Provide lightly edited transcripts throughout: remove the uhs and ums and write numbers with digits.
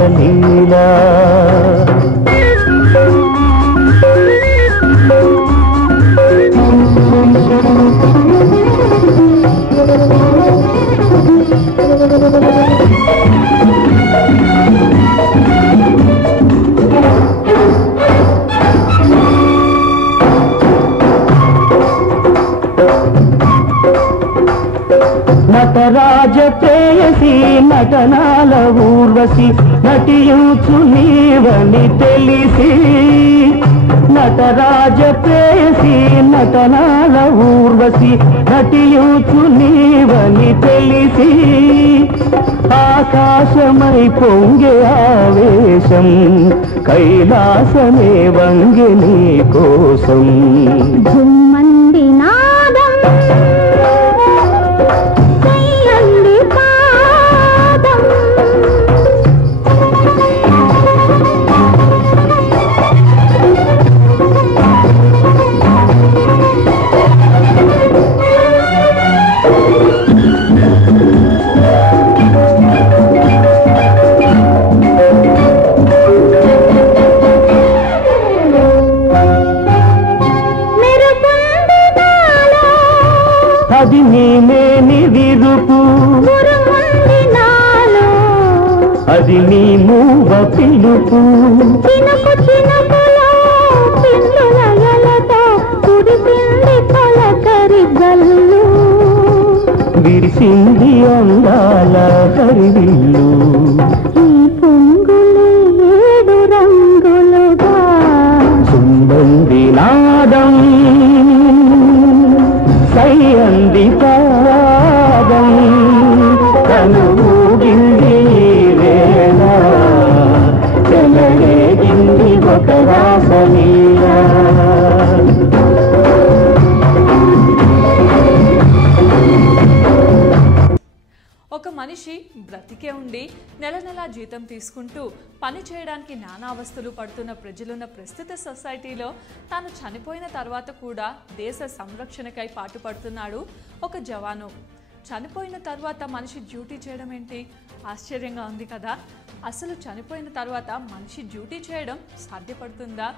రాసలీలా నటరాజ ప్రేయసి నటనాల ఊర్వశి నటించు నీవని తెలిసి నటరాజ ప్రేయసి నటనాల ఊర్వశి నటించు నీవని తెలిసి ఆకాశమై పొంగే ఆవేశం కైలాసమే వంగే నీ కోసం అది నీలేని విరుపు అది నీ మూవ పిలుపు విరిసింది అందాల హరివిల్లు చుంబంది నాదం సయ్యంది పాదం కనుగిల్లి వేళ చెలరేగింది ఒక రాసలీలా ఒక మనిషి బ్రతికే ఉండి నెల నెలా జీతం తీసుకుంటూ పని చేయడానికి నానా అవస్థలు పడుతున్న ప్రజలున్న ప్రస్తుత సొసైటీలో తాను చనిపోయిన తర్వాత కూడా దేశ సంరక్షణకై పాటుపడుతున్నాడు ఒక జవాను. చనిపోయిన తర్వాత మనిషి డ్యూటీ చేయడం ఏంటి? ఆశ్చర్యంగా ఉంది కదా. అసలు చనిపోయిన తర్వాత మనిషి డ్యూటీ చేయడం సాధ్యపడుతుందా?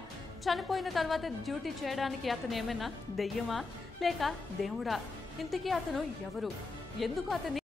చనిపోయిన తర్వాత డ్యూటీ చేయడానికి అతను ఏమైనా దెయ్యమా లేక దేవుడా? ఇంతకీ అతను ఎవరు? ఎందుకు అతన్ని